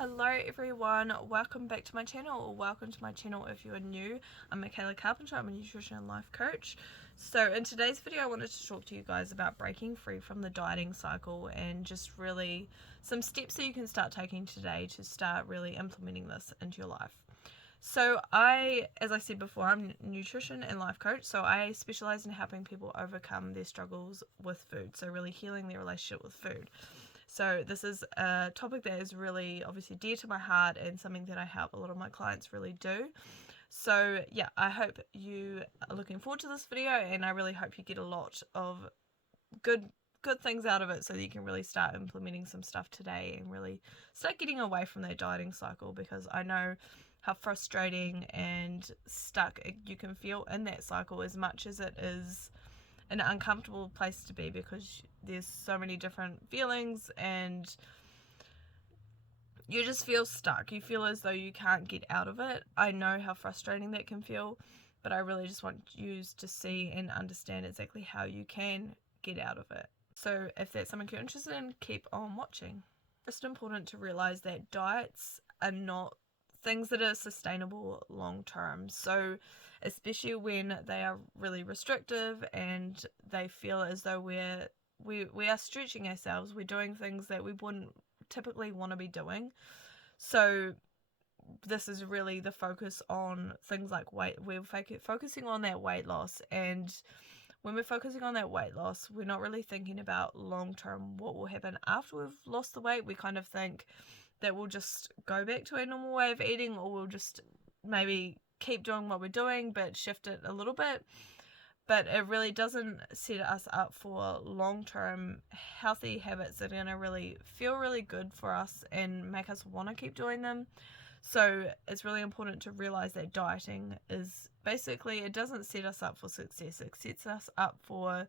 Hello everyone, welcome back to my channel, or welcome to my channel if you are new. I'm Michaela Carpenter, I'm a nutrition and life coach. So in today's video I wanted to talk to you guys about breaking free from the dieting cycle and just really some steps that you can start taking today to start really implementing this into your life. So as I said before, I'm a nutrition and life coach, so I specialize in helping people overcome their struggles with food, so really healing their relationship with food. So this is a topic that is really obviously dear to my heart and something that I help a lot of my clients really do. So yeah, I hope you are looking forward to this video, and I really hope you get a lot of good things out of it so that you can really start implementing some stuff today and really start getting away from that dieting cycle, because I know how frustrating and stuck you can feel in that cycle, as much as it is an uncomfortable place to be, because there's so many different feelings and you just feel stuck. You feel as though you can't get out of it. I know how frustrating that can feel, but I really just want you to see and understand exactly how you can get out of it. So if that's something you're interested in, keep on watching. It's important to realize that diets are not things that are sustainable long term. So especially when they are really restrictive and they feel as though we are stretching ourselves, we're doing things that we wouldn't typically want to be doing. So this is really the focus on things like weight. We're focusing on that weight loss, and when we're focusing on that weight loss, we're not really thinking about long term what will happen after we've lost the weight. We kind of think that we'll just go back to our normal way of eating, or we'll just maybe keep doing what we're doing but shift it a little bit. But it really doesn't set us up for long-term healthy habits that are going to really feel really good for us and make us want to keep doing them. So it's really important to realize that dieting is basically, it doesn't set us up for success. It sets us up for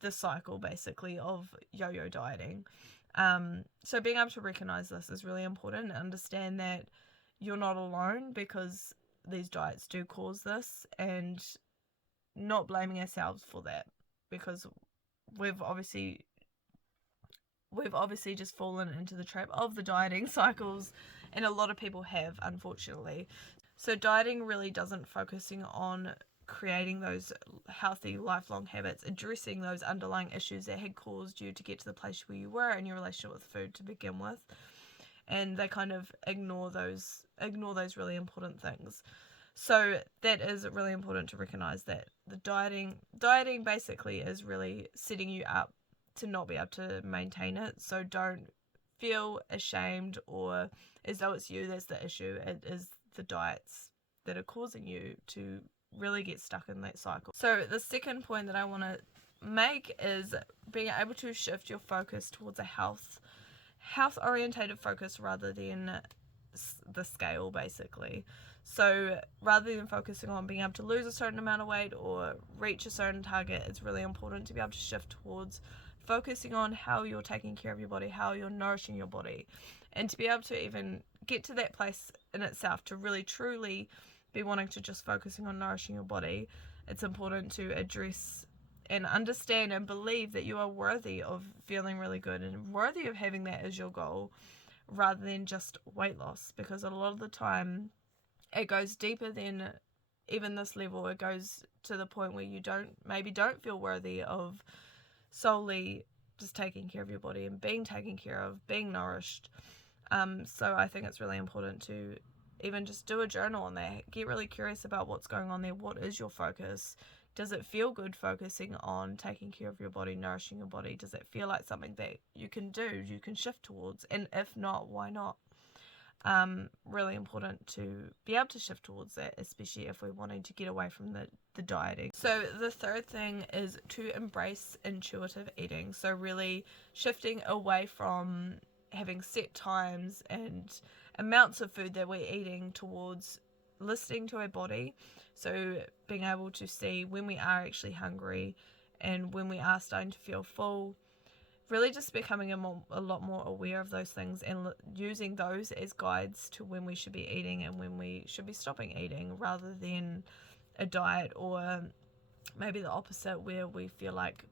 the cycle basically of yo-yo dieting. So being able to recognize this is really important, and understand that you're not alone, because these diets do cause this, and not blaming ourselves for that, because we've obviously just fallen into the trap of the dieting cycles, and a lot of people have, unfortunately. So dieting really doesn't focusing on creating those healthy lifelong habits, addressing those underlying issues that had caused you to get to the place where you were in your relationship with food to begin with, and they kind of ignore those really important things. So that is really important to recognize, that the dieting basically is really setting you up to not be able to maintain it. So don't feel ashamed or as though it's you that's the issue. It is the diets that are causing you to really get stuck in that cycle. So the second point that I want to make is being able to shift your focus towards a health orientated focus rather than the scale, basically. So rather than focusing on being able to lose a certain amount of weight or reach a certain target, it's really important to be able to shift towards focusing on how you're taking care of your body, how you're nourishing your body, and to be able to even get to that place in itself, to really truly be wanting to just focusing on nourishing your body. It's important to address and understand and believe that you are worthy of feeling really good and worthy of having that as your goal, rather than just weight loss, because a lot of the time it goes deeper than even this level. It goes to the point where you don't feel worthy of solely just taking care of your body and being taken care of, being nourished. So I think it's really important to even just do a journal on that. Get really curious about what's going on there. What is your focus? Does it feel good focusing on taking care of your body, nourishing your body? Does it feel like something that you can do, you can shift towards? And if not, why not? Really important to be able to shift towards that, especially if we're wanting to get away from the dieting. So the third thing is to embrace intuitive eating. So really shifting away from having set times and amounts of food that we're eating towards listening to our body. So being able to see when we are actually hungry and when we are starting to feel full. Really just becoming a lot more aware of those things, and using those as guides to when we should be eating and when we should be stopping eating, rather than a diet, or maybe the opposite where we feel like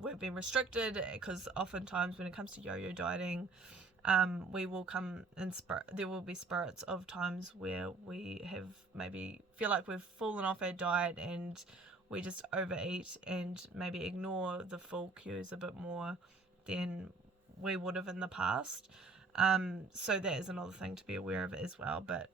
we've been restricted, because oftentimes when it comes to yo-yo dieting, We will come in spirit. There will be spirits of times where we have maybe feel like we've fallen off our diet and we just overeat and maybe ignore the full cues a bit more than we would have in the past. So that is another thing to be aware of as well. But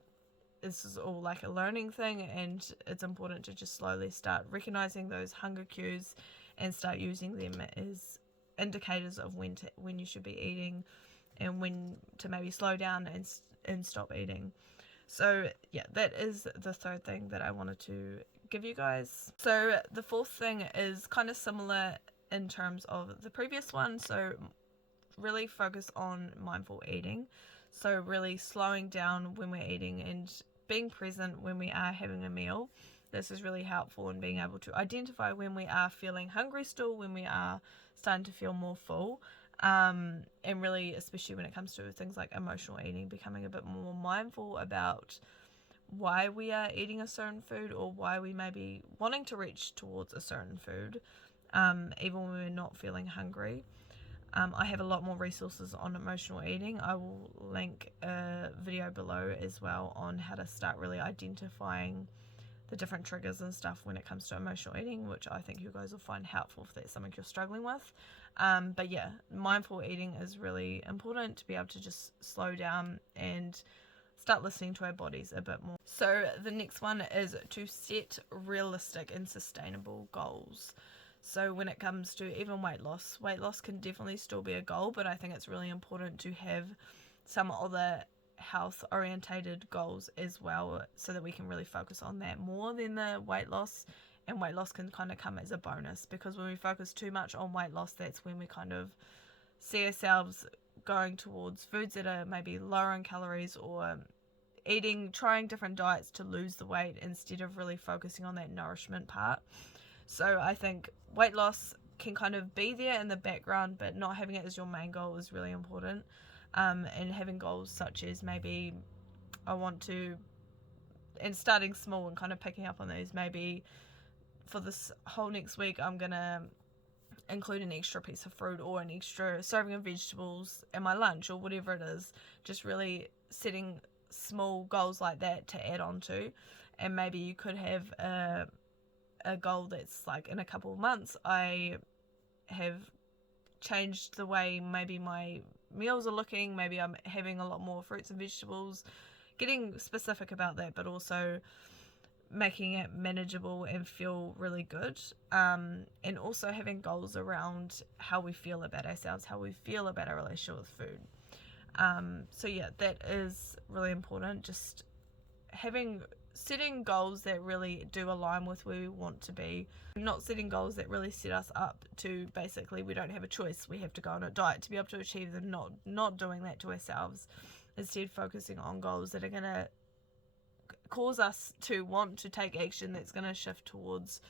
this is all like a learning thing, and it's important to just slowly start recognizing those hunger cues and start using them as indicators of when you should be eating and when to maybe slow down and stop eating. So yeah, that is the third thing that I wanted to give you guys. So the fourth thing is kind of similar in terms of the previous one. So really focus on mindful eating. So really slowing down when we're eating and being present when we are having a meal. This is really helpful in being able to identify when we are feeling hungry still, when we are starting to feel more full. And really, especially when it comes to things like emotional eating, becoming a bit more mindful about why we are eating a certain food or why we may be wanting to reach towards a certain food, even when we're not feeling hungry. I have a lot more resources on emotional eating. I will link a video below as well on how to start really identifying the different triggers and stuff when it comes to emotional eating, which I think you guys will find helpful if that's something you're struggling with. But yeah, mindful eating is really important to be able to just slow down and start listening to our bodies a bit more. So the next one is to set realistic and sustainable goals. So when it comes to even weight loss can definitely still be a goal, but I think it's really important to have some other health orientated goals as well, so that we can really focus on that more than the weight loss. And weight loss can kind of come as a bonus, because when we focus too much on weight loss, that's when we kind of see ourselves going towards foods that are maybe lower in calories, or trying different diets to lose the weight instead of really focusing on that nourishment part. So I think weight loss can kind of be there in the background, but not having it as your main goal is really important. And having goals such as maybe I want to, and starting small and kind of picking up on those, maybe for this whole next week I'm going to include an extra piece of fruit or an extra serving of vegetables in my lunch or whatever it is. Just really setting small goals like that to add on to. And maybe you could have a goal that's like, in a couple of months I have changed the way maybe my meals are looking, maybe I'm having a lot more fruits and vegetables, getting specific about that, but also making it manageable and feel really good, and also having goals around how we feel about ourselves, how we feel about our relationship with food. So yeah, that is really important, just setting goals that really do align with where we want to be, not setting goals that really set us up to basically we don't have a choice, we have to go on a diet to be able to achieve them, not doing that to ourselves. Instead, focusing on goals that are going to cause us to want to take action, that's going to shift towards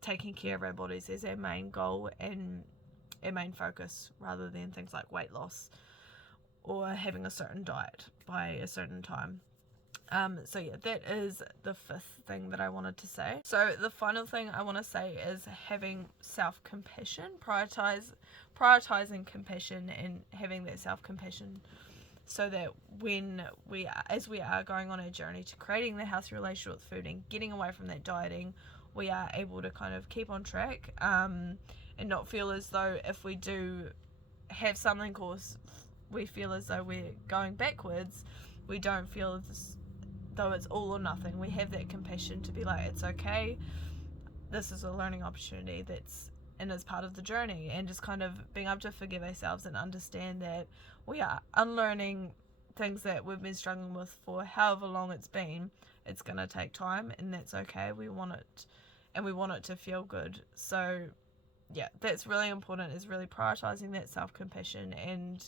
taking care of our bodies as our main goal and our main focus, rather than things like weight loss or having a certain diet by a certain time. So yeah, that is the fifth thing that I wanted to say. So the final thing I want to say is having self-compassion, prioritizing compassion and having that self-compassion, so that as we are going on our journey to creating the healthy relationship with food and getting away from that dieting, we are able to kind of keep on track, and not feel as though if we do have something, or we feel as though we're going backwards, we don't feel as though it's all or nothing. We have that compassion to be like, it's okay, this is a learning opportunity and is part of the journey, and just kind of being able to forgive ourselves and understand that we are unlearning things that we've been struggling with for however long it's been. It's going to take time, and that's okay. We want it to feel good. So yeah, that's really important, is really prioritizing that self-compassion and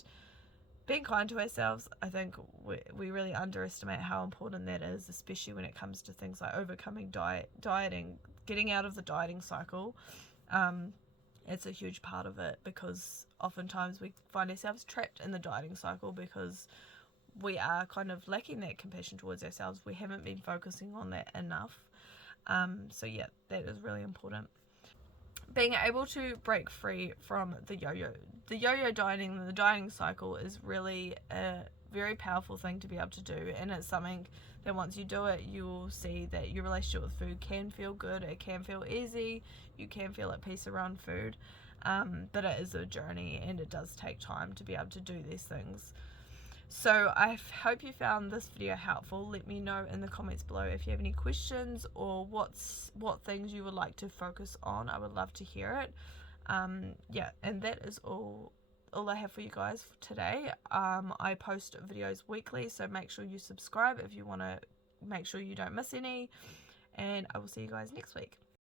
being kind to ourselves. I think we really underestimate how important that is, especially when it comes to things like overcoming dieting, getting out of the dieting cycle. It's a huge part of it, because oftentimes we find ourselves trapped in the dieting cycle because we are kind of lacking that compassion towards ourselves. We haven't been focusing on that enough. So yeah, that is really important. being able to break free from the yo-yo dieting, the dieting cycle is really a very powerful thing to be able to do, and it's something that once you do it, you'll see that your relationship with food can feel good, it can feel easy, you can feel at peace around food, but it is a journey and it does take time to be able to do these things. So I hope you found this video helpful. Let me know in the comments below if you have any questions or what things you would like to focus on. I would love to hear it. Yeah, and that is all I have for you guys for today. I post videos weekly, so make sure you subscribe if you want to make sure you don't miss any, and I will see you guys next week.